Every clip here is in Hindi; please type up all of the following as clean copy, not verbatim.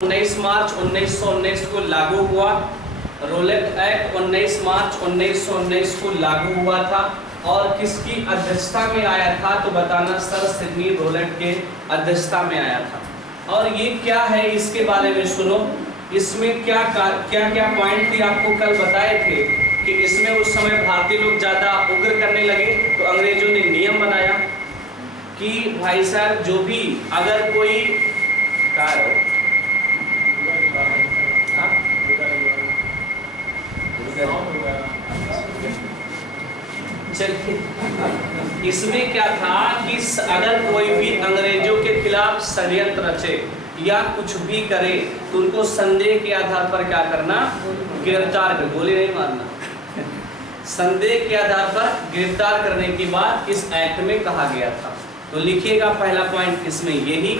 19 मार्च 1919 को लागू हुआ। रोलेट एक्ट 19 मार्च 1919 को लागू हुआ था और किसकी अध्यक्षता में आया था तो बताना, सर सिडनी रोलेट के अध्यक्षता में आया था। और ये क्या है इसके बारे में सुनो, इसमें क्या क्या पॉइंट थी आपको कल बताए थे कि इसमें उस समय भारतीय लोग ज़्यादा उग्र करने लगे तो अंग्रेजों ने नियम बनाया कि भाई साहब जो भी अगर कोई चलिए, इसमें क्या था कि अगर कोई भी अंग्रेजों के खिलाफ षड्यंत्र रचे या कुछ भी करे तो उनको संदेह के आधार पर क्या करना, गिरफ्तार कर, गोली नहीं मारना संदेह के आधार पर गिरफ्तार करने की बात इस एक्ट में कहा गया था। तो लिखिएगा पहला पॉइंट इसमें यही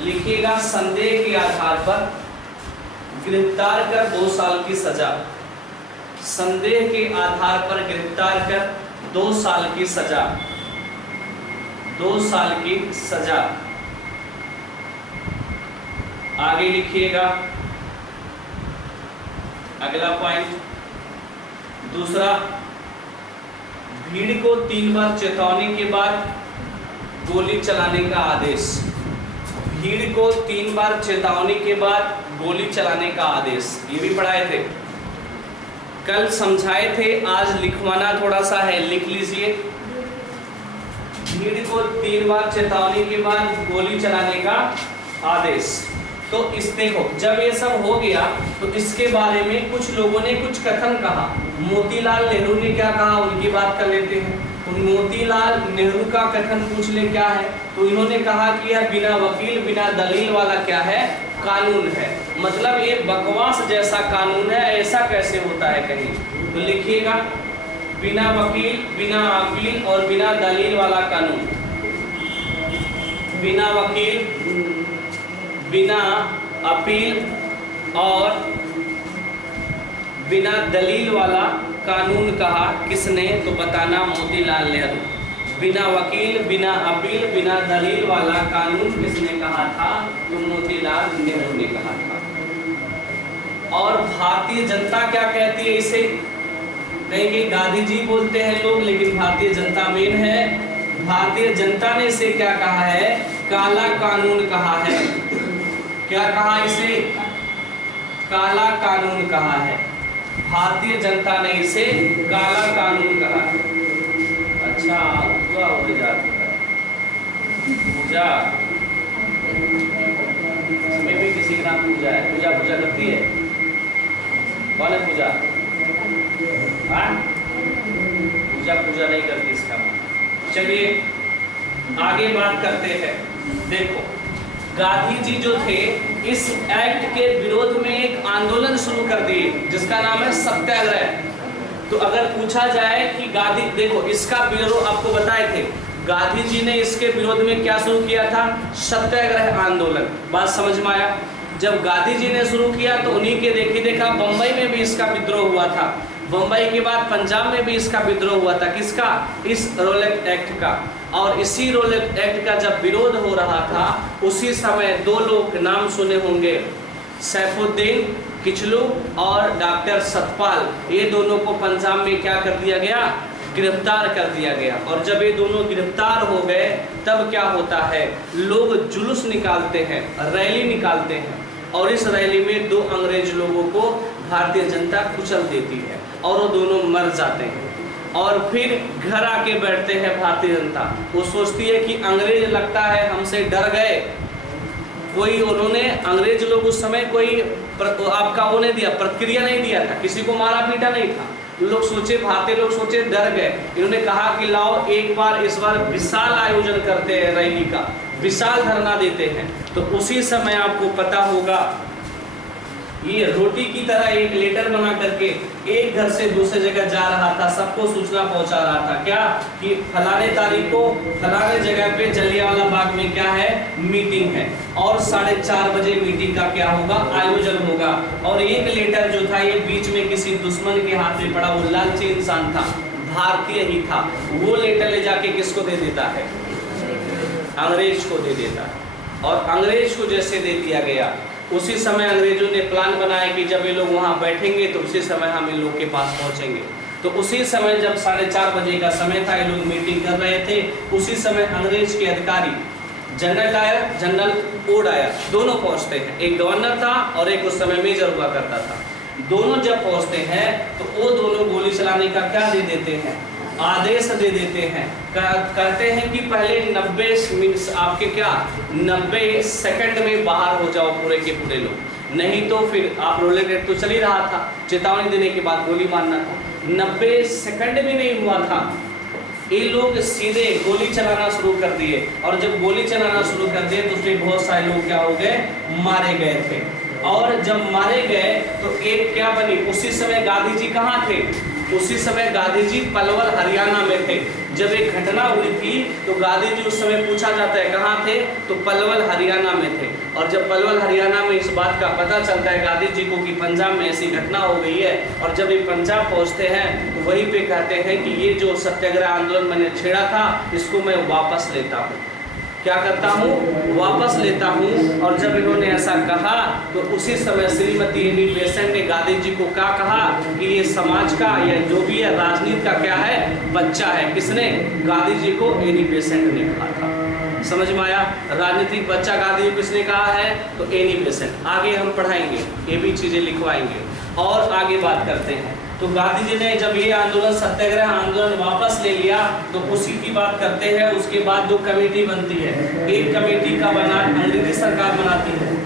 लिखिएगा, संदेह के आधार पर गिरफ्तार कर 2 साल की सजा, संदेह के आधार पर गिरफ्तार कर 2 साल की सजा, 2 साल की सजा। आगे लिखिएगा अगला पॉइंट, दूसरा, भीड़ को 3 बार चेतावनी के बाद गोली चलाने का आदेश, भीड़ को 3 बार चेतावनी के बाद गोली चलाने का आदेश, ये भी पढ़ाए थे कल, समझाए थे, आज लिखवाना थोड़ा सा है, लिख लीजिए। भीड़ को 3 बार चेतावनी के बाद गोली चलाने का आदेश। तो इस देखो जब ये सब हो गया तो इसके बारे में कुछ लोगों ने कुछ कथन कहा। मोतीलाल नेहरू ने क्या कहा उनकी बात कर लेते हैं। तो मोतीलाल नेहरू का कथन पूछ ले क्या है, तो इन्होंने कहा कि यह बिना वकील बिना दलील वाला क्या है, कानून है, मतलब ये बकवास जैसा कानून है, ऐसा कैसे होता है कहीं। तो लिखिएगा बिना वकील बिना अपील और बिना दलील वाला कानून, बिना वकील बिना अपील और बिना दलील वाला कानून कहा किसने, तो बताना मोतीलाल नेहरू। बिना वकील बिना अपील बिना दलील वाला कानून किसने कहा था, तो मोतीलाल नेहरू ने कहा था। और भारतीय जनता क्या कहती है इसे, कहेंगे गांधी जी बोलते हैं लोग, लेकिन भारतीय जनता मेन है। भारतीय जनता ने इसे क्या कहा है, काला कानून कहा है। क्या कहा इसे, काला कानून कहा है। भारतीय जनता ने इसे काला कानून कहा है। अच्छा पूजा हो जाती है, पूजा इसमें भी किसी का नाम पूजा है, पूजा पूजा करती है, कौन है पूजा, पूजा पूजा नहीं करती इसका। चलिए आगे बात करते हैं। देखो गांधी जी जो थे इस एक्ट के विरोध में एक आंदोलन शुरू कर दिए जिसका नाम है सत्याग्रह। तो अगर पूछा जाए कि गांधी, देखो इसका विरोध आपको बताए थे, गांधी जी ने इसके विरोध में क्या शुरू किया था, सत्याग्रह आंदोलन। बात समझ में आया। जब गांधी जी ने शुरू किया तो उन्हीं के देखा बंबई में भी इसका विद्रोह हुआ था, बंबई के बाद पंजाब में भी इसका विद्रोह हुआ था। किसका, इस रोलेट एक्ट का। और इसी रोलेट एक्ट का जब विरोध हो रहा था उसी समय 2 लोग नाम सुने होंगे, सैफुद्दीन किचलू और डॉक्टर सतपाल, ये दोनों को पंजाब में क्या कर दिया गया, गिरफ्तार कर दिया गया। और जब ये दोनों गिरफ्तार हो गए तब क्या होता है, लोग जुलूस निकालते हैं, रैली निकालते हैं, और इस रैली में 2 अंग्रेज लोगों को भारतीय जनता कुचल देती है और वो दोनों मर जाते हैं। और फिर घर आके बैठते हैं भारतीय जनता, वो सोचती है कि अंग्रेज लगता है हमसे डर गए, कोई उन्होंने अंग्रेज लोग उस समय कोई आपका वो नहीं दिया, प्रतिक्रिया नहीं दिया था, किसी को मारा पीटा नहीं था। लोग सोचे, भारतीय लोग सोचे डर गए। इन्होंने कहा कि लाओ एक बार इस बार विशाल आयोजन करते हैं, रैली का विशाल धरना देते हैं। तो उसी समय आपको पता होगा ये रोटी की तरह एक लेटर बना करके एक घर से दूसरे जगह जा रहा था, सबको सूचना पहुंचा रहा था, क्या कि फलाने तारीख को फलाने जगह पे जलियांवाला बाग में क्या है, मीटिंग है, और 4:30 बजे मीटिंग का क्या होगा, आयोजन होगा। और एक लेटर जो था ये बीच में किसी दुश्मन के हाथ में पड़ा, वो लालची इंसान था, भारतीय ही था, वो लेटर ले जाके किसको दे देता है, अंग्रेज को दे देता है। और अंग्रेज को जैसे दे दिया गया उसी समय अंग्रेजों ने प्लान बनाया कि जब ये लोग वहाँ बैठेंगे तो उसी समय हम इन लोग के पास पहुँचेंगे। तो उसी समय जब 4:30 बजे का समय था, ये लोग मीटिंग कर रहे थे, उसी समय अंग्रेज के अधिकारी जनरल डायर, जनरल ओड आया, दोनों पहुँचते हैं। एक गवर्नर था और एक उस समय मेजर हुआ करता था। दोनों जब पहुँचते हैं तो वो दोनों गोली चलाने का क्या दे देते हैं, आदेश दे देते हैं। कहते हैं कि पहले 90 सेकंड में बाहर हो जाओ पूरे के पूरे लोग, नहीं तो फिर आप रोलिंग रेट तो चल ही रहा था, चेतावनी देने के बाद गोली मारना था। 90 सेकंड भी नहीं हुआ था, ये लोग सीधे गोली चलाना शुरू कर दिए। और जब गोली चलाना शुरू कर दिए तो उसमें बहुत सारे लोग क्या हो गए, मारे गए थे। और जब मारे गए तो एक क्या बनी, उसी समय गांधी जी कहाँ थे, उसी समय गांधी जी पलवल हरियाणा में थे। जब एक घटना हुई थी तो गांधी जी उस समय पूछा जाता है कहाँ थे, तो पलवल हरियाणा में थे। और जब पलवल हरियाणा में इस बात का पता चलता है गांधी जी को कि पंजाब में ऐसी घटना हो गई है, और जब ये पंजाब पहुँचते हैं तो वहीं पे कहते हैं कि ये जो सत्याग्रह आंदोलन मैंने छेड़ा था इसको मैं वापस लेता हूँ। क्या करता हूँ, वापस लेता हूँ। और जब इन्होंने ऐसा कहा तो उसी समय श्रीमती एनी बेसेंट ने गांधी जी को क्या कहा कि ये समाज का या जो भी है राजनीति का क्या है, बच्चा है। किसने, गांधी जी को एनी बेसेंट ने कहा था। समझ में आया, राजनीतिक बच्चा गांधी जी को किसने कहा है, तो एनी बेसेंट। आगे हम पढ़ाएंगे, ये भी चीजें लिखवाएंगे और आगे बात करते हैं। तो गांधी जी ने जब ये आंदोलन सत्याग्रह आंदोलन वापस ले लिया तो उसी की बात करते हैं। उसके बाद जो कमेटी बनती है, एक कमेटी का बना अंग्रेजी सरकार बनाती है,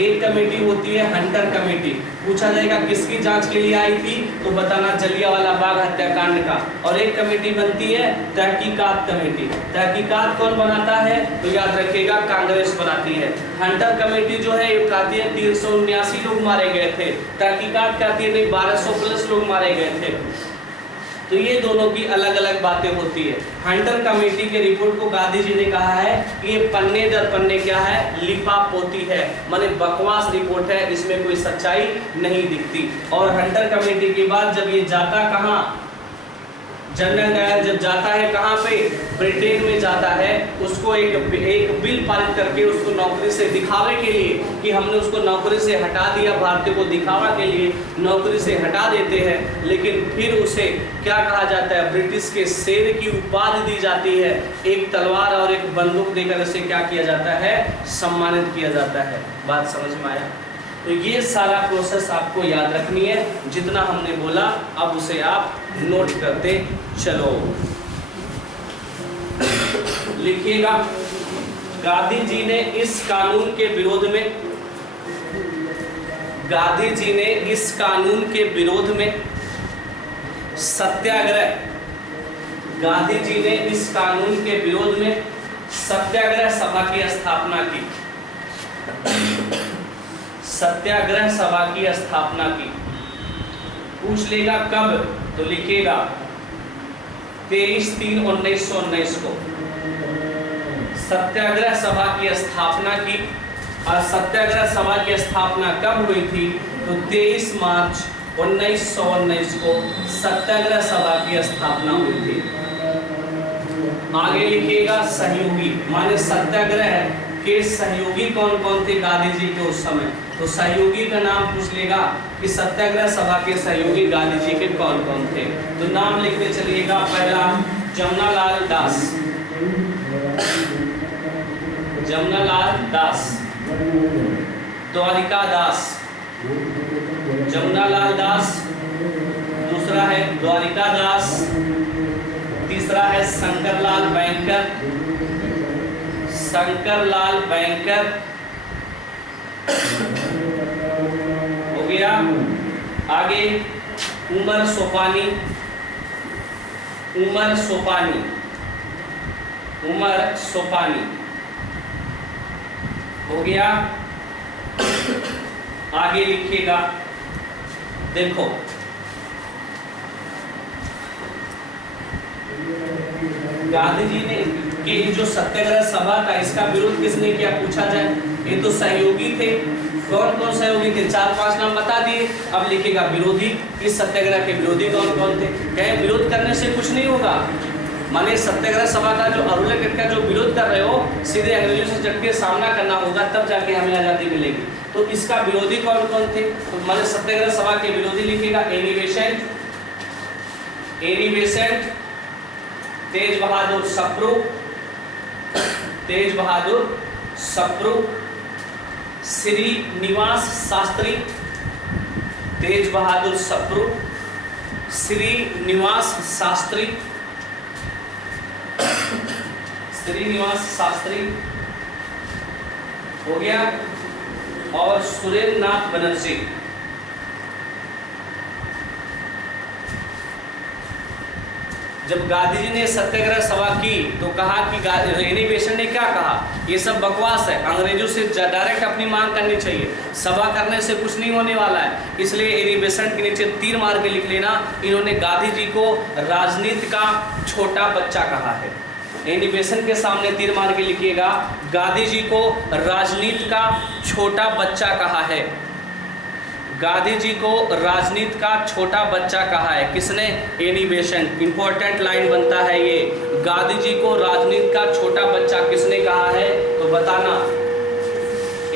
एक कमेटी होती है हंटर कमेटी। पूछा जाएगा किसकी जांच के लिए आई थी, तो बताना जलियांवाला बाग हत्याकांड का। और एक कमेटी बनती है तहकीकात कमेटी। तहकीकात कौन बनाता है, तो याद रखिएगा कांग्रेस बनाती है। हंटर कमेटी जो है ये कहती है 379 लोग मारे गए थे, तहकीकात कहती है नहीं 1200 प्लस लोग मारे गए थे। तो ये दोनों की अलग अलग बातें होती है। हंटर कमेटी के रिपोर्ट को गांधी जी ने कहा है कि ये पन्ने दर पन्ने क्या है, लिपापोती है, माने बकवास रिपोर्ट है, इसमें कोई सच्चाई नहीं दिखती। और हंटर कमेटी के बाद जब ये जाता कहाँ, जनरल डायर जब जाता है कहाँ पे, ब्रिटेन में जाता है, उसको एक बिल पारित करके उसको नौकरी से दिखावे के लिए कि हमने उसको नौकरी से हटा दिया, भारतीय को दिखावा के लिए नौकरी से हटा देते हैं। लेकिन फिर उसे क्या कहा जाता है, ब्रिटिश के शेर की उपाधि दी जाती है, एक तलवार और एक बंदूक देकर उसे क्या किया जाता है, सम्मानित किया जाता है। बात समझ में आया। तो ये सारा प्रोसेस आपको याद रखनी है, जितना हमने बोला अब उसे आप नोट करते चलो। लिखिएगा, गांधी जी ने इस कानून के विरोध में, गांधी जी ने इस कानून के विरोध में सत्याग्रह, गांधी जी ने इस कानून के विरोध में सत्याग्रह सभा की स्थापना की। सत्याग्रह सभा की स्थापना की। पूछ लेगा कब, तो लिखेगा 23/3/1919 को सत्याग्रह सभा की स्थापना की। और सत्याग्रह सभा की स्थापना कब हुई थी, तो 23 मार्च 1919 को सत्याग्रह सभा की स्थापना हुई थी। आगे लिखिएगा सहयोगी, माने सत्याग्रह के सहयोगी कौन कौन थे गांधी जी के उस समय, तो सहयोगी का नाम पूछ लेगा कि सत्याग्रह सभा के सहयोगी गांधी जी के कौन कौन थे। तो नाम लिखते चलिएगा, पहला जमनालाल दास, जमनालाल दास, द्वारिका दास, जमनालाल दास, दूसरा है द्वारिका दास, तीसरा है शंकरलाल बैंकर, शंकरलाल बैंकर हो गया। आगे उमर सोपानी, उमर सोपानी, उमर सोपानी हो गया। आगे लिखिएगा, देखो गांधी जी ने कि जो सत्याग्रह सभा था इसका विरोध किसने किया पूछा जाए, ये तो सहयोगी थे। कौन कौन सहयोगी थे, 4-5 नाम बता दिए। अब लिखेगा विरोधी, इस सत्याग्रह के विरोधी कौन कौन थे। कहे विरोध करने से कुछ नहीं होगा, माने सत्याग्रह सभा का जो अरुलक एक्ट का जो विरोध कर रहे हो, सीधे अंग्रेजों से जब के सामना करना होगा तब जाके हमें आज़ादी मिलेगी। तो इसका विरोधी कौन कौन थे? तो माने सत्याग्रह सभा के विरोधी लिखेगा एनी बेसेंट, तेज बहादुर सप्रू, श्रीनिवास शास्त्री, तेज बहादुर सप्रू, श्रीनिवास शास्त्री हो गया, और सुरेंद्र नाथ बनर्जी। जब गांधी जी ने सत्याग्रह सभा की तो कहा कि एनी बेसेंट ने क्या कहा, ये सब बकवास है, अंग्रेजों से डायरेक्ट अपनी मांग करनी चाहिए, सभा करने से कुछ नहीं होने वाला है, इसलिए एनी बेसेंट के नीचे तीर मार के लिख लेना, इन्होंने गांधी जी को राजनीति का छोटा बच्चा कहा है। एनी बेसेंट के सामने तीर मार के लिखिएगा, गांधी जी को राजनीति का छोटा बच्चा कहा है। गांधी जी को राजनीति का छोटा बच्चा कहा है, किसने? Annie Besant. इंपॉर्टेंट लाइन बनता है ये, गांधी जी को राजनीति का छोटा बच्चा किसने कहा है? तो बताना,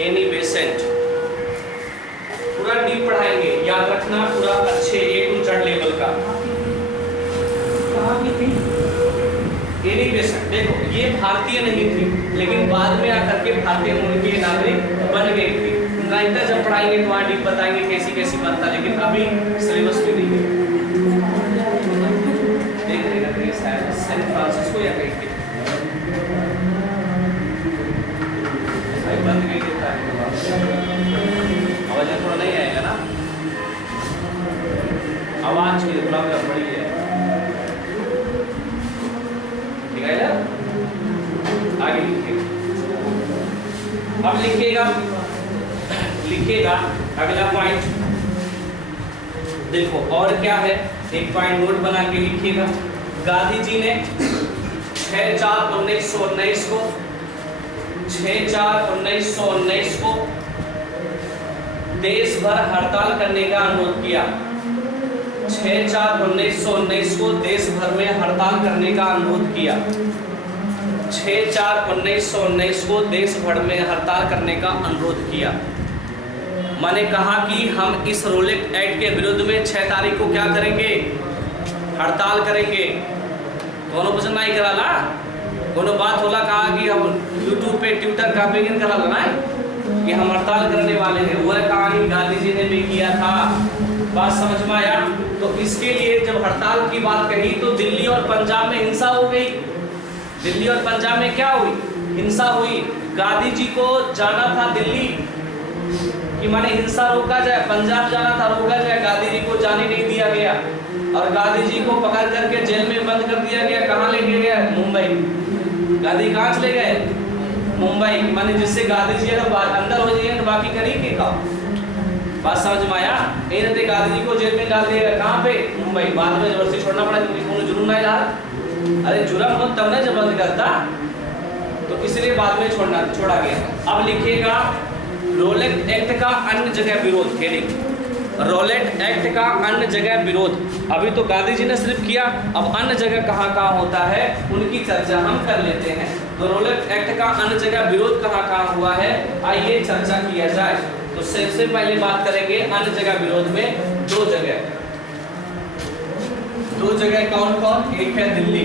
एनी बेसेंट। पूरा डीप पढ़ाएंगे, याद रखना, पूरा अच्छे A to Z लेवल का। एनी बेसेंट देखो, ये भारतीय नहीं थी, लेकिन बाद में आकर के भारतीय मूल की नागरिक बन गई थी। नाइन्थ जब पढ़ाएंगे तो वहाँ डीप बताएंगे कैसी कैसी बनता, लेकिन अभी सिलेबस में नहीं है। देख लेगा सैन फ्रांसिस्को या कहीं के भाई बंद नहीं देता है, आवाज थोड़ा नहीं आएगा ना, आवाज की थोड़ा बड़ी है, दिखाएगा। आगे लिखिएगा, अब लिखिएगा अगला पॉइंट देखो, और क्या है, एक पॉइंट नोट बना के लिखिएगा। गांधी जी ने 6/4/1919 को देश भर हड़ताल करने का अनुरोध किया। 6/4/1919 को देश भर में हड़ताल करने का अनुरोध किया। 6/4/1919 को देश भर में हड़ताल करने का अनुरोध किया। मैंने कहा कि हम इस रोलेट एक्ट के विरुद्ध में 6 तारीख को क्या करेंगे? हड़ताल करेंगे। दोनों पसंद नहीं करा ला, दोनों बात होला, कहा कि हम यूट्यूब पे ट्विटर का बिगिन करा ला कि हम हड़ताल करने वाले हैं। वह कहानी गांधी जी ने भी किया था, बात समझ में आया? तो इसके लिए जब हड़ताल की बात कही तो दिल्ली और पंजाब में हिंसा हो गई। दिल्ली और पंजाब में क्या हुई? हिंसा हुई। गांधी जी को जाना था दिल्ली कि माने हिंसा रोका जाए, पंजाब जाना था रोका जाए, गांधी जी को जाने नहीं दिया गया और गांधी जी को पकड़ करके जेल में बंद कर दिया गया। कहाँ ले गया? मुंबई। गांधी कहाँ चले गए? मुंबई। माने जिससे गांधी जी अगर अंदर हो जाएंगे तो बाकी करेंगे का? बात समझ में आया? नहीं, गांधी जी को जेल में डाल दिया। कहाँ पे? मुंबई। बाद में जबरदस्ती छोड़ना पड़ा क्योंकि कोनो जुर्म नहीं रहा। अरे जुर्म हो तब ना जब बंद करता, तो इसलिए बाद में छोड़ा गया। अब लिखिएगा रोलेट एक्ट का अन्य जगह विरोध। हेडिंग रोलेट एक्ट का अन्य जगह विरोध। अभी तो गांधी जी ने सिर्फ किया, अब अन्य जगह कहाँ होता है उनकी चर्चा हम कर लेते हैं। तो रोलेट एक्ट का अन्य जगह विरोध कहाँ हुआ है, आइए चर्चा किया जाए। तो सबसे पहले बात करेंगे अन्य जगह विरोध में 2 जगह। 2 जगह कौन कौन? एक है दिल्ली।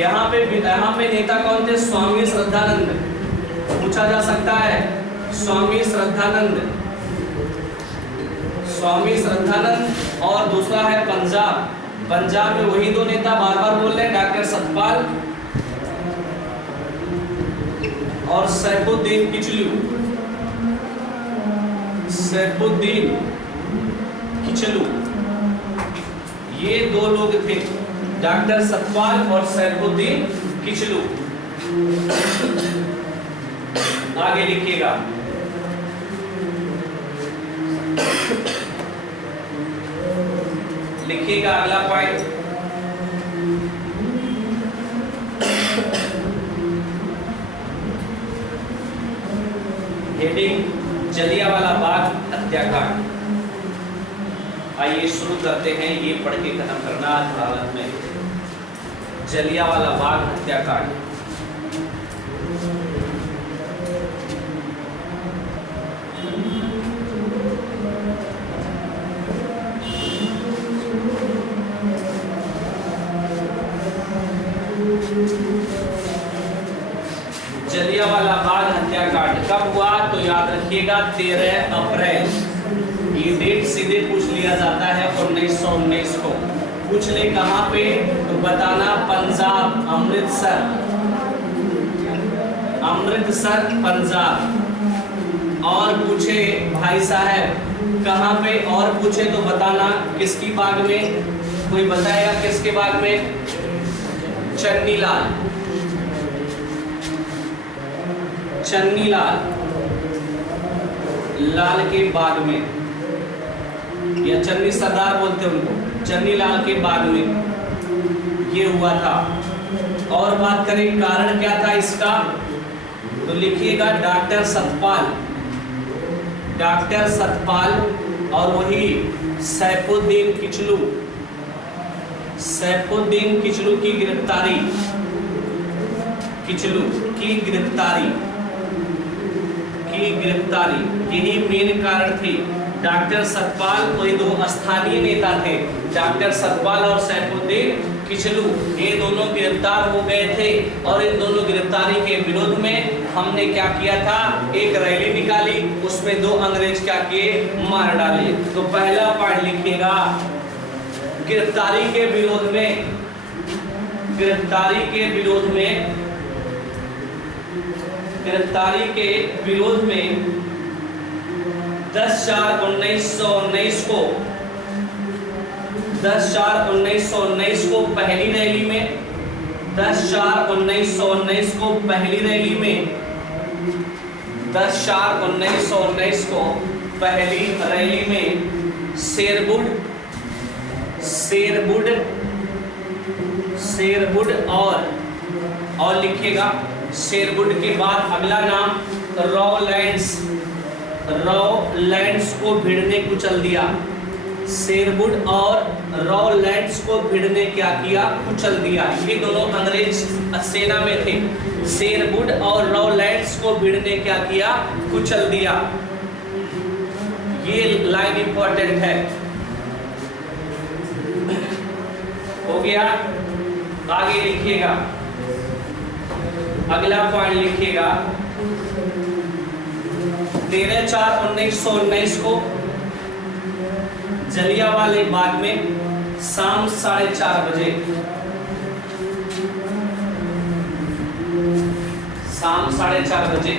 यहाँ पे नेता कौन थे? स्वामी श्रद्धानंद। पूछा जा सकता है, स्वामी श्रद्धानंद। और दूसरा है पंजाब में वही 2 नेता बार बार बोल रहे हैं, डॉक्टर सतपाल और सैफुद्दीन किचलू। ये 2 लोग थे, डॉक्टर सतपाल और सैफुद्दीन किचलू। आगे लिखिएगा अगला पॉइंट। हेडिंग जलियांवाला बाग हत्याकांड। आइए शुरू करते हैं, ये पढ़ के खत्म करना आज हालत में। जलियांवाला बाग हत्याकांड। जलियांवाला बाग हत्याकांड कब हुआ? तो याद रखिएगा 13 अप्रैल। ये डेट सीधे पूछ लिया जाता है 1919 को। पूछ ले कहाँ पे? तो बताना पंजाब, अमृतसर, अमृतसर पंजाब। और पूछे भाई साहब कहाँ पे, और पूछे तो बताना किसकी बाग में? कोई बताएगा किसके बाग में? चन्नीलाल, चन्नीलाल लाल के बाग में, या चन्नी सरदार बोलते हैं उनको, चन्नीलाल के बाग में ये हुआ था। और बात करें कारण क्या था इसका, तो लिखिएगा डॉक्टर सतपाल, डॉक्टर सतपाल और वही सैफुद्दीन किचलू, सैफुद्दीन किचलू की गिरफ्तारी, किचलू की गिरफ्तारी, यही मेन कारण थी। डॉक्टर सतपाल कोई दो स्थानीय नेता थे, डॉक्टर सतपाल और सैफुद्दीन किचलू, ये दोनों गिरफ्तार हो गए थे। और इन दोनों गिरफ्तारी के विरोध में हमने क्या किया था? एक रैली निकाली, उसमें 2 अंग्रेज क्या किए? मार डाले। तो पहला पॉइंट लिखिएगा, गिरफ्तारी के विरोध में, गिरफ्तारी के विरोध में, गिरफ्तारी के विरोध में 10/4/1919 को, 10/4/1919 को पहली रैली में, 10/4/1919 को पहली रैली में, 10/4/1919 को पहली रैली में शेरवुड, शेरवुड, शेरवुड और लिखिएगा शेरवुड के बाद अगला नाम रॉलैंड्स, रॉलैंड्स को भिड़ने कुचल दिया। शेरवुड और रॉलैंड्स को भिड़ने क्या किया? कुचल दिया। ये दोनों अंग्रेज सेना में थे। शेरवुड और रॉलैंड्स को भिड़ने क्या किया? कुचल दिया। ये लाइन इंपॉर्टेंट है। हो गया, आगे लिखिएगा, अगला पॉइंट लिखिएगा 13/4/1919 को जलियांवाले बाग में शाम 4:30 बजे, शाम 4:30 बजे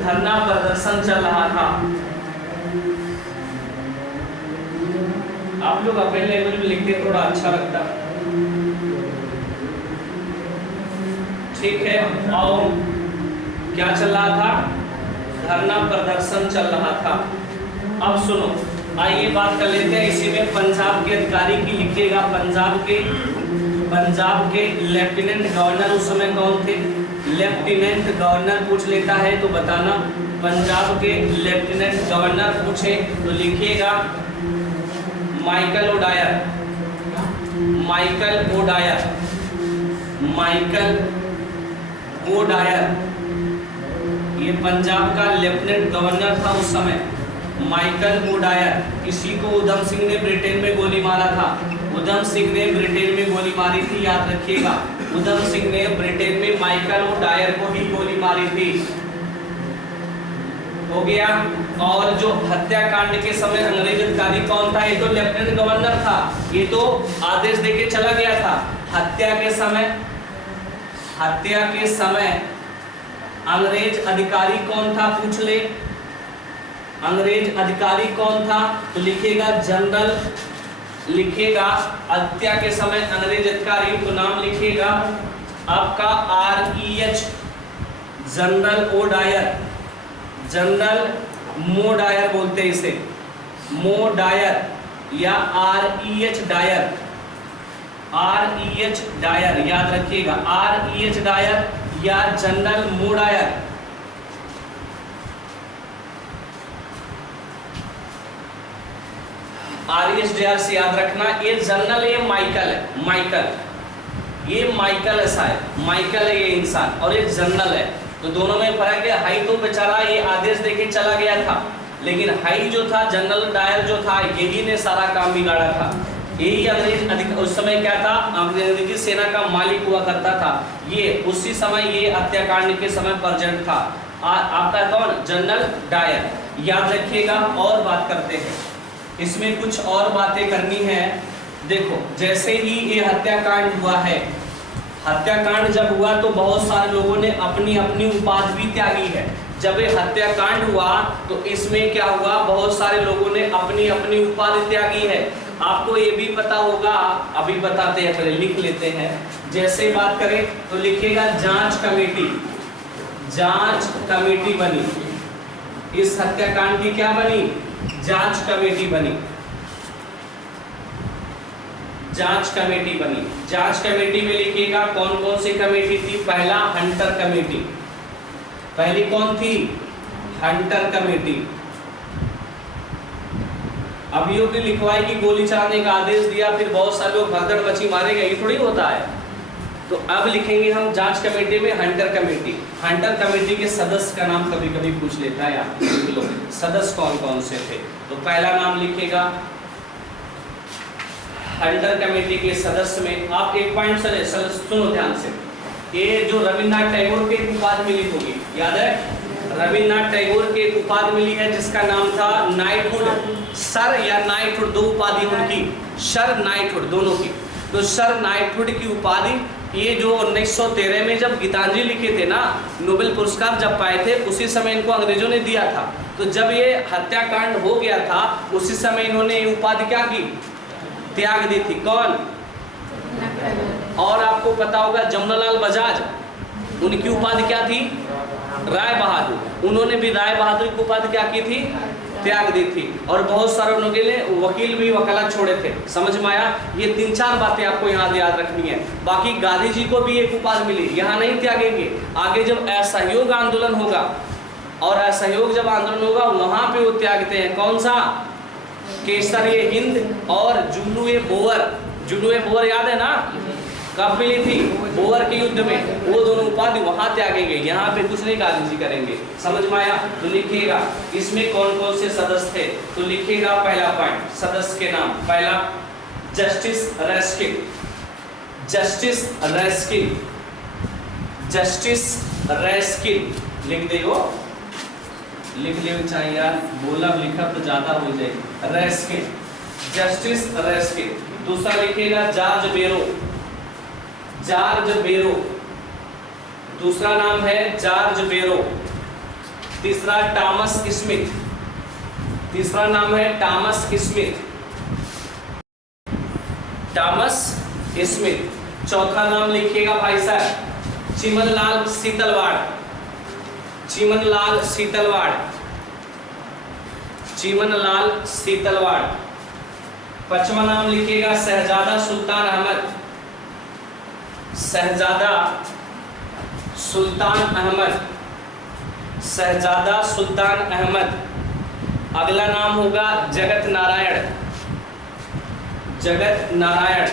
धरना प्रदर्शन चल रहा था। आप लोग अपने लैंग्वेज में लिखते थोड़ा अच्छा लगता। ठीक है, और क्या चल रहा था? धरना प्रदर्शन चल रहा था। अब सुनो, आइए बात कर लेते हैं इसी में पंजाब के अधिकारी की। लिखिएगा पंजाब के लेफ्टिनेंट गवर्नर उस समय कौन थे? लेफ्टिनेंट गवर्नर पूछ लेता है तो बताना। पंजाब के लेफ्टिनेंट गवर्नर पूछे तो लिखिएगा Michael O'Dwyer, Michael O'Dwyer, Michael O'Dwyer, ये पंजाब का लेफ्टिनेंट गवर्नर था उस समय, माइकल ओडायर। इसी को उधम सिंह ने ब्रिटेन में गोली मारा था। उधम सिंह ने ब्रिटेन में गोली मारी थी, याद रखिएगा। उधम सिंह ने ब्रिटेन में माइकल ओडायर को ही गोली मारी थी। हो गया। और जो हत्याकांड के समय अंग्रेज अधिकारी कौन था? ये तो लेफ्टिनेंट गवर्नर था, ये तो आदेश देके चला गया था। हत्या के समय अंग्रेज अधिकारी कौन था? पूछ ले, अंग्रेज अधिकारी कौन था? तो लिखिएगा जनरल, लिखिएगा हत्या के समय अंग्रेज अधिकारी को नाम लिखिएगा आपका REH, जनरल ओडायर, जनरल मोडायर बोलते हैं इसे, मोडायर या REH डायर, REH डायर याद रखिएगा, REH डायर या जनरल मोडायर। REH डायर से याद रखना, ये जनरल, ये माइकल है, माइकल ये माइकल ऐसा है, माइकल है ये इंसान, और ये जनरल है। तो दोनों में फर्क है। हाई तो बेचारा ये आदेश देके चला गया था, लेकिन हाई जो था, जनरल डायर जो था, यही ने सारा काम बिगाड़ा था। यही अंग्रेज उस समय क्या था, अंग्रेजी सेना का मालिक हुआ करता था। ये उसी समय ये हत्याकांड के समय प्रेजेंट था। आपका कौन, जनरल डायर, याद रखिएगा। और बात करते हैं, इसमें कुछ और बातें करनी है। देखो, जैसे ही ये हत्याकांड हुआ है, हत्याकांड जब हुआ तो बहुत सारे लोगों ने अपनी अपनी उपाधि भी त्यागी है। जब ये हत्याकांड हुआ तो इसमें क्या हुआ, बहुत सारे लोगों ने अपनी अपनी उपाधि त्यागी है। आपको ये भी पता होगा, अभी बताते हैं, पहले लिख लेते हैं। जैसे बात करें तो लिखिएगा जांच कमेटी, जांच कमेटी बनी। इस हत्याकांड की क्या बनी, जांच कमेटी बनी, जांच कमेटी बनी। जांच कमेटी में लिखिएगा कौन कौन सी कमेटी थी। पहला हंटर कमेटी, पहली कौन थी, हंटर कमेटी। अभियोग की लिखवाई की गोली चलाने का आदेश दिया, फिर बहुत सारे लोग भगदड़ मची मारे गए, ये थोड़ी होता है। तो अब लिखेंगे हम जांच कमेटी में हंटर कमेटी। हंटर कमेटी के सदस्य का नाम कभी कभी पूछ लेता है, आप लिख लो सदस्य कौन कौन से थे। तो पहला नाम लिखेगा हंटर कमेटी के सदस्य में। आप एक पॉइंट सुनो ध्यान से, ये जो रविन्द्रनाथ टैगोर के उपाधि मिली होगी, याद है, रविन्द्रनाथ टैगोर के उपाधि मिली है जिसका नाम था नाइटहुड, सर या नाइटहुड, दो उपाधि उनकी, सर नाइटहुड दोनों की। तो सर नाइटहुड की उपाधि ये जो 1913 में जब गीतांजलि लिखे थे ना, नोबेल पुरस्कार जब पाए थे, उसी समय इनको अंग्रेजों ने दिया था। तो जब ये हत्याकांड हो गया था उसी समय इन्होंने ये उपाधि क्या की, त्याग दी थी। कौन, और आपको पता होगा जमनालाल बजाज, उनकी उपाधि क्या थी, राय बहादुर। उन्होंने भी राय बहादुर की उपाधि क्या की थी, त्याग दी थी। और बहुत सारे लोगों ने वकील भी वकालत छोड़े थे। समझ में आया। ये 3-4 बातें आपको यहाँ याद रखनी है। बाकी गांधी जी को भी एक उपाधि मिली, यहाँ नहीं त्यागेंगे। आगे जब असहयोग आंदोलन होगा, और असहयोग जब आंदोलन होगा वहां पे वो त्यागते हैं। कौन सा, केसर-ए हिंद और जुल्लू-ए बोअर। जुल्लू-ए बोअर याद है ना, कब मिली थी, बोअर के युद्ध में। वो दोनों उपाधि वहां त्यागेंगे, यहाँ पे कुछ नहीं गांधी जी करेंगे। समझ में आया। तो लिखिएगा इसमें कौन कौन से सदस्य थे। तो लिखिएगा पहला पॉइंट, सदस्य के नाम। पहला justice Ruskin, justice Ruskin, justice Ruskin लिख देगा, लिख ले चाहिए यार, बोला लिखा तो ज्यादा हो जाएगी। Ruskin, justice Ruskin. दूसरा लिखिएगा जॉर्ज बेरो, जॉर्ज बेरो, दूसरा नाम है जॉर्ज बेरो। तीसरा टॉमस स्मिथ, तीसरा नाम है टॉमस स्मिथ, टॉमस स्मिथ। चौथा नाम लिखिएगा भाई साहब चिमनलाल सीतलवाड़, चिमनलाल सीतलवाड़, चिमनलाल सीतलवाड़। पांचवा नाम लिखिएगा शहजादा सुल्तान अहमद, शहजादा सुल्तान अहमद, शहजादा सुल्तान अहमद। अगला नाम होगा जगत नारायण, जगत नारायण।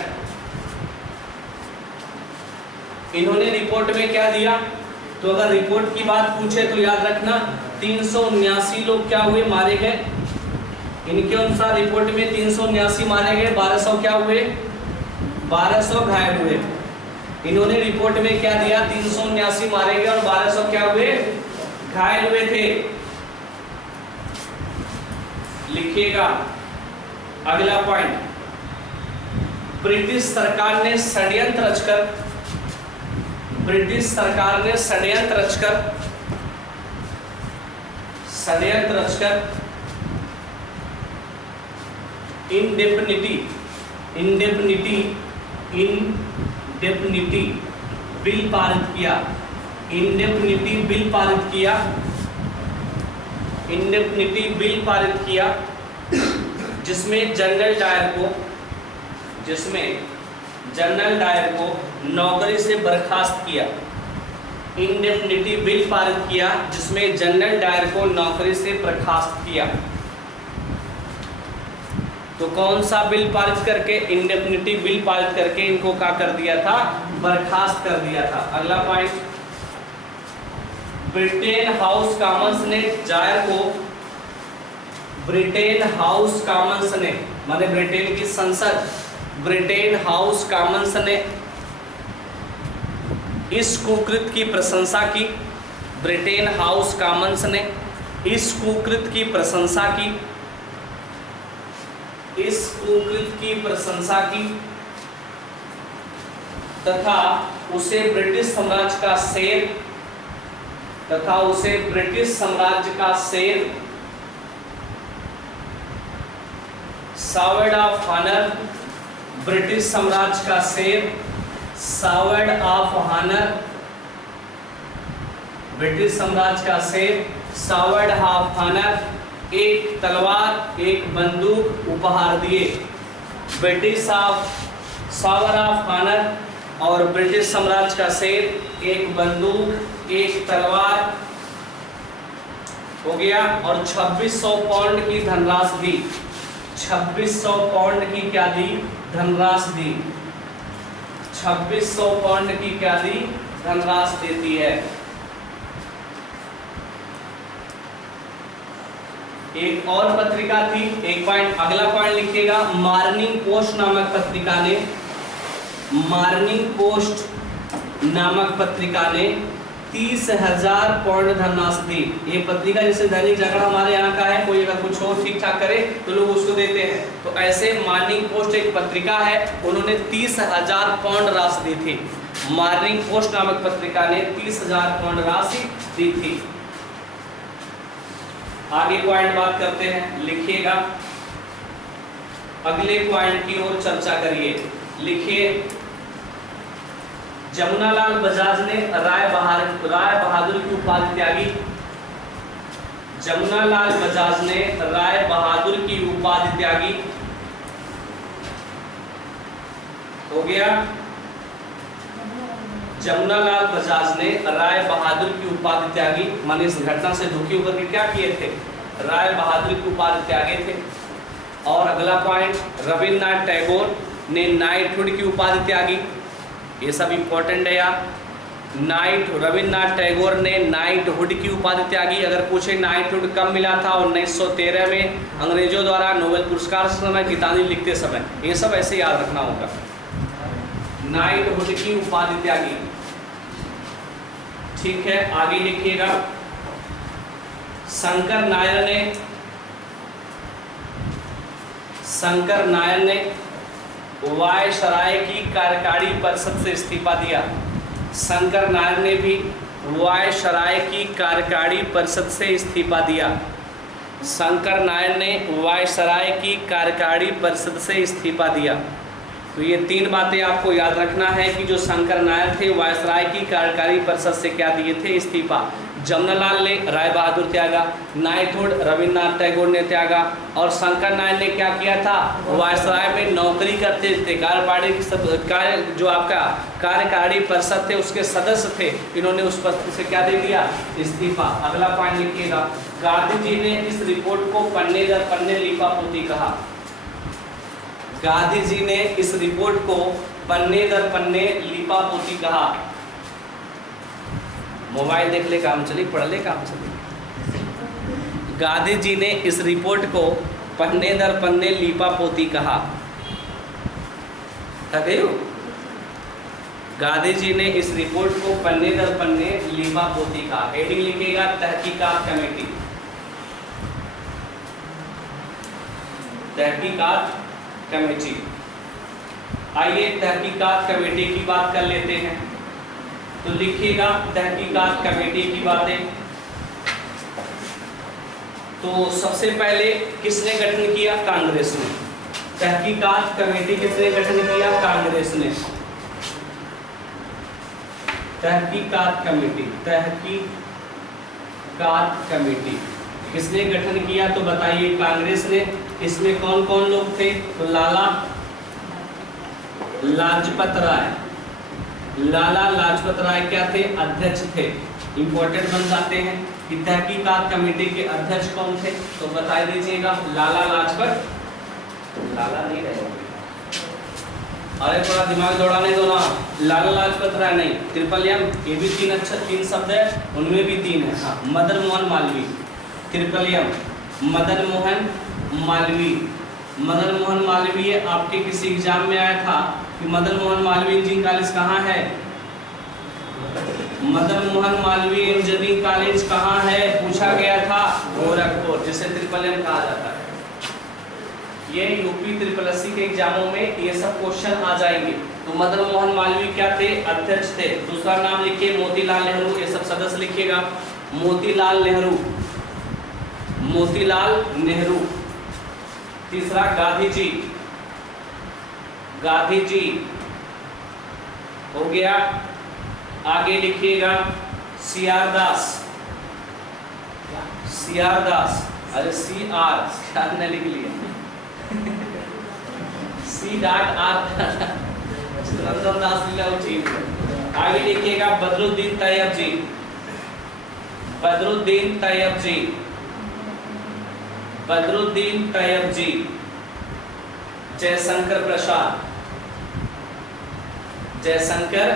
इन्होंने रिपोर्ट में क्या दिया, तो अगर रिपोर्ट की बात पूछे तो याद रखना 379 लोग क्या हुए, मारे गए। इनके अनुसार रिपोर्ट में 379 मारे गए, 1200 क्या हुए, 1200 घायल हुए। इन्होंने रिपोर्ट में क्या दिया, 379 मारे गए और 1200 क्या हुए, घायल हुए थे। लिखिएगा अगला पॉइंट, ब्रिटिश सरकार ने षड्यंत्र रचकर, ब्रिटिश सरकार ने षड्यंत्र रचकर, षड्यंत्र रचकर इंडेफिनिटी, इंडेफिनिटी, इंडेफिनिटी बिल पारित किया, इंडेफिनिटी बिल पारित किया, इंडेफिनिटी बिल पारित किया, जिसमें जनरल डायर को, जिसमें जनरल डायर को नौकरी से बर्खास्त किया। इंडेफिनिटी बिल पारित किया जिसमें जनरल डायर को नौकरी से बर्खास्त किया। तो कौन सा बिल पारित करके, इंडेफिनिटी बिल पारित करके इनको क्या कर दिया था, बर्खास्त कर दिया था। अगला पॉइंट, ब्रिटेन हाउस कॉमन्स ने जायर को, ब्रिटेन हाउस कॉमन्स ने माने ब्रिटेन की संसद, ब्रिटेन हाउस कॉमन्स ने इस कुकृत की प्रशंसा की, ब्रिटेन हाउस कॉमन्स ने इस कुकृत की प्रशंसा की, इस कुकृत की प्रशंसा की तथा उसे ब्रिटिश साम्राज्य का शेर, तथा उसे ब्रिटिश साम्राज्य का शेर, सावर्ड ऑफ ऑनर, ब्रिटिश साम्राज्य का शेर, सावर्ड ऑफ ऑनर, ब्रिटिश साम्राज्य का शेर, सावर्ड ऑफ ऑनर, एक तलवार, एक बंदूक उपहार दिए। ब्रिटिश सावर ऑफ ऑनर और ब्रिटिश साम्राज्य का शेर, एक बंदूक, एक तलवार हो गया, और 2600 पाउंड की धनराशि दी। 2600 पाउंड की क्या दी, धनराशि दी। 2600 पाउंड की क्या दी, धनराशि देती है। एक और पत्रिका थी, एक पॉइंट, अगला पॉइंट लिखिएगा, मॉर्निंग पोस्ट नामक पत्रिका ने, मॉर्निंग पोस्ट नामक पत्रिका ने 30,000 पाउंड धनराशि दी। ये पत्रिका जैसे दैनिक जागरण हमारे यहाँ का है, कोई अगर कुछ और ठीक ठाक करे तो लोग उसको देते हैं, तो ऐसे मॉर्निंग पोस्ट एक पत्रिका है, उन्होंने 30,000 पाउंड राशि दी थी। मॉर्निंग पोस्ट नामक पत्रिका ने 30,000 पाउंड राशि दी थी। आगे पॉइंट बात करते हैं, लिखिएगा, अगले पॉइंट की ओर चर्चा करिए। लिखिए, जमुनालाल बजाज ने राय बहादुर की उपाधि त्यागी। जमुनालाल बजाज ने राय बहादुर की उपाधि त्यागी। हो गया, जमुनालाल बजाज ने राय बहादुर की उपाधि त्यागी, माने इस घटना से दुखी होकर के क्या किए थे, राय बहादुर की उपाधि त्यागे थे। और अगला पॉइंट, रविन्द्रनाथ टैगोर ने नाइटहुड की उपाधि त्यागी। ये सब इंपॉर्टेंट है यार। रविन्द्रनाथ टैगोर ने नाइटहुड की उपाधि त्यागी। अगर पूछे नाइटहुड कब मिला था, 1913 में अंग्रेजों द्वारा नोबेल पुरस्कार समय गीतांजलि लिखते समय। ये सब ऐसे याद रखना होगा। नाइटहुड की उपाधि त्यागी, ठीक है। आगे लिखिएगा, शंकर नायर ने वायसराय की कार्यकारी परिषद से इस्तीफा दिया। शंकर नायर ने भी वायसराय की कार्यकारी परिषद से इस्तीफा दिया। शंकर नायर ने वायसराय की कार्यकारी परिषद से इस्तीफा दिया। तो ये तीन बातें आपको याद रखना है कि जो शंकर नायर थे वायसराय की कार्यकारी परिषद से क्या दिए थे, इस्तीफा। जमुनालाल ने राय बहादुर त्यागा, नाइटहुड रविन्द्रनाथ टैगोर ने त्यागा, और शंकर नायर ने क्या किया था, वायसराय में नौकरी करते थे, जो आपका कार्यकारी परिषद थे उसके सदस्य थे, इन्होंने उस पद से क्या दे दिया, इस्तीफा। अगला पॉइंट लिखिएगा, गांधी जी ने इस रिपोर्ट को पन्ने दर पन्ने लीपापोती कहा। गांधी जी ने इस रिपोर्ट को पन्ने दर पन्ने लीपापोती कहा। मोबाइल देख ले काम चली, पढ़ ले काम चली। गांधी जी ने इस रिपोर्ट को पन्ने दर पन्ने लीपापोती कहा। गांधी जी ने इस रिपोर्ट को पन्ने दर पन्ने लीपापोती कहा। हेडिंग लिखिएगा, तहकीकात कमेटी। तहकीकात कमेटी। आइए तहकीकात कमेटी की बात कर लेते हैं। तो लिखिएगा तहकीकात कमेटी की बातें। तो सबसे पहले किसने गठन किया, कांग्रेस ने। तहकीकात कमेटी किसने गठन किया, कांग्रेस ने। तहकीकात कमेटी, तहकीकात कमेटी किसने गठन किया, तो बताइए, कांग्रेस ने। इसमें कौन कौन लोग थे, तो लाला लाजपत राय। लाला लाजपत राय क्या थे, अध्यक्ष थे। इंपॉर्टेंट बन जाते हैं कि तहकीकात कमेटी के अध्यक्ष कौन थे, तो बता दीजिएगा, लाला लाजपत लाला नहीं रहेगा। अरे थोड़ा दिमाग दौड़ाने दो ना, लाला लाजपत राय नहीं, ट्रिपल एम, ये भी 3 अक्षर 3 शब्द है, उनमें भी 3 है। हाँ, मदन मोहन मालवीय, ट्रिपल एम, मदन मोहन मालवीय। मदन मोहन मालवीय आपके किसी एग्जाम में आया था कि मदन मोहन मालवीय इंजीनियरिंग कॉलेज कहाँ है? मदन मोहन मालवीय इंजीनियरिंग कॉलेज कहाँ है पूछा गया था, गोरखपुर, जिसे ट्रिपल एम कहा जाता है। ये यूपी ट्रिपल एससी के एग्जामों में ये सब क्वेश्चन आ जाएंगे। तो मदन मोहन मालवीय क्या थे? अध्यक्ष थे। दूसरा नाम लिखिए मोतीलाल नेहरू, ये सब सदस्य लिखिएगा, मोतीलाल नेहरू, मोतीलाल नेहरू। तीसरा गांधी जी, गांधी जी हो गया। आगे लिखिएगा CR दास, CR दास, अरे CR ने लिख लिया C.R चित्ररंजन दास लिखा वो ठीक है। आगे लिखिएगा बदरुद्दीन तैयब जी, बदरुद्दीन तैयब जी, बदरुद्दीन तैयब जी। जयशंकर प्रसाद, जयशंकर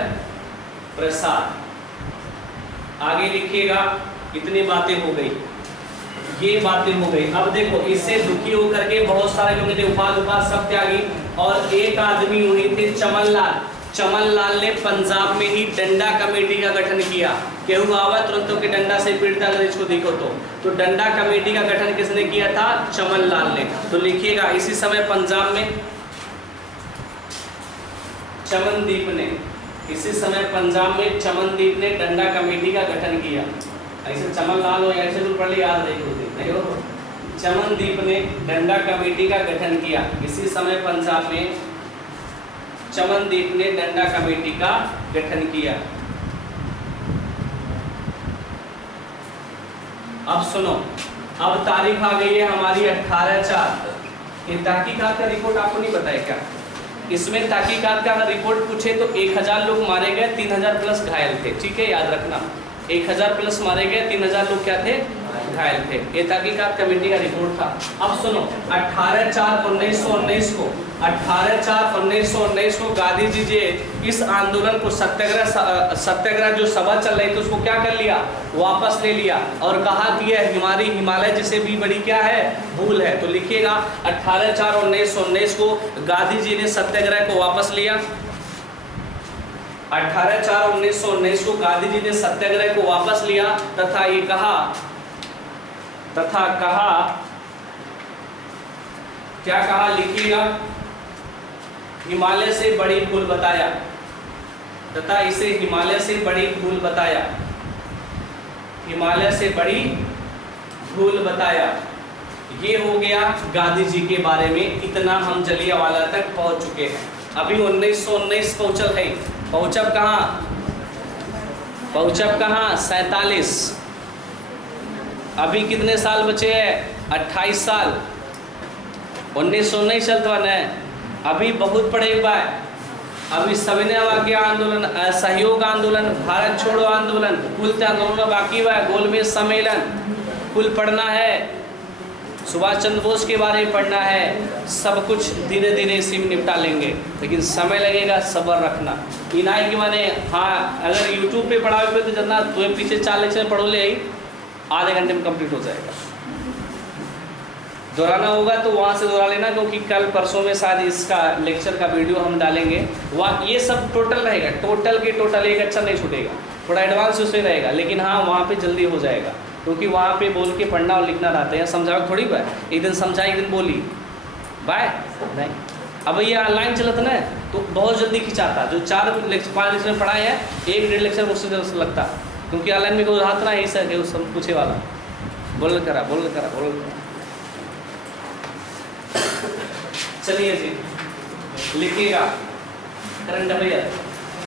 प्रसाद। आगे लिखिएगा, इतनी बातें हो गई, ये बातें हो गई। अब देखो, इससे दुखी होकर के बहुत सारे लोग थे, उपाध सब त्यागी, और एक आदमी हुई थे चमनलाल। चमनलाल ने पंजाब में ही डंडा कमेटी का गठन किया। केहू आवा तुरंतों के डंडा से पीड़ता अगर इसको देखो तो डंडा कमेटी का गठन किसने किया था? चमनलाल ने। तो लिखिएगा, इसी समय पंजाब में चमनदीप ने, इसी समय पंजाब में चमनदीप ने डंडा कमेटी का गठन किया। ऐसे चमनलाल हो, ऐसे तो पढ़ लिया, याद नहीं हो। चमनदीप ने डंडा कमेटी का गठन किया। इसी समय पंजाब में चमनदीप ने डंडा कमेटी का गठन किया। अब सुनो, अब तारीख आ गई है हमारी 18/4। ये तहकीकात का रिपोर्ट आपको नहीं बताया क्या? इसमें तहकीकात का रिपोर्ट पूछे तो 1000 लोग मारे गए, 3000 प्लस घायल थे। ठीक है, याद रखना, 1000 प्लस मारे गए, 3000 लोग क्या थे? घायल थे। ये तहकीकात कमेटी का रिपोर्ट था। अब सुनो, 18/4/1919 को 18/4/1919 को गांधी जी जे इस आंदोलन को सत्याग्रह जो सभा चल रही थी उसको क्या कर लिया? वापस ले लिया, और कहा कि यह हमारी हिमालय जिसे भी बड़ी क्या है? भूल है। तो लिखिएगा 18/4/1919 को गांधी जी ने सत्याग्रह को वापस लिया। 18/4/1919 को गांधी जी ने सत्याग्रह को वापस लिया तथा ये कहा, क्या कहा? लिखिएगा, हिमालय से बड़ी भूल बताया तथा इसे हिमालय से बड़ी भूल बताया, हिमालय से बड़ी भूल बताया। ये हो गया गांधी जी के बारे में। इतना हम जलियांवाला तक पहुंच चुके हैं। अभी 1919 पहुंचल है। पहुंचब कहाँ? 47। अभी कितने साल बचे हैं? 28 साल। 1919 चलता न, अभी बहुत पढ़े हुआ है। अभी सविनय अवज्ञा आंदोलन, असहयोग आंदोलन, भारत छोड़ो आंदोलन, कुल आंदोलन बाकी हुआ है, गोलमेज सम्मेलन कुल पढ़ना है, सुभाष चंद्र बोस के बारे में पढ़ना है। सब कुछ धीरे धीरे इसी में निपटा लेंगे, लेकिन समय लगेगा, सब्र रखना। इनाई कि माने हाँ, अगर यूट्यूब पे पढ़ा हुए तो जितना तुम्हें पीछे 4 लेक्चर पढ़ो ले, आधे घंटे में कंप्लीट हो जाएगा। दोहराना होगा तो वहाँ से दोहरा लेना, क्योंकि कल परसों में शायद इसका लेक्चर का वीडियो हम डालेंगे। वहाँ ये सब टोटल रहेगा, टोटल के टोटल एक अच्छा नहीं छूटेगा, थोड़ा एडवांस उसमें रहेगा, लेकिन हाँ वहाँ पे जल्दी हो जाएगा, क्योंकि वहाँ पे बोल के पढ़ना और लिखना रहते हैं। समझाओ थोड़ी बाय, एक दिन समझाए एक दिन बोली बाय नहीं। अब ये ऑनलाइन चलता ना तो बहुत जल्दी खिंचाता, जो 4 लेक्चर 5 लेक्चर पढ़ाए हैं 1-1.5 लेक्चर उससे लगता, क्योंकि ऑनलाइन में कोई हाथ ना है सर के सब पूछे वाला, बोल करा। चलिए जी, लिखिएगा करंट अफेयर।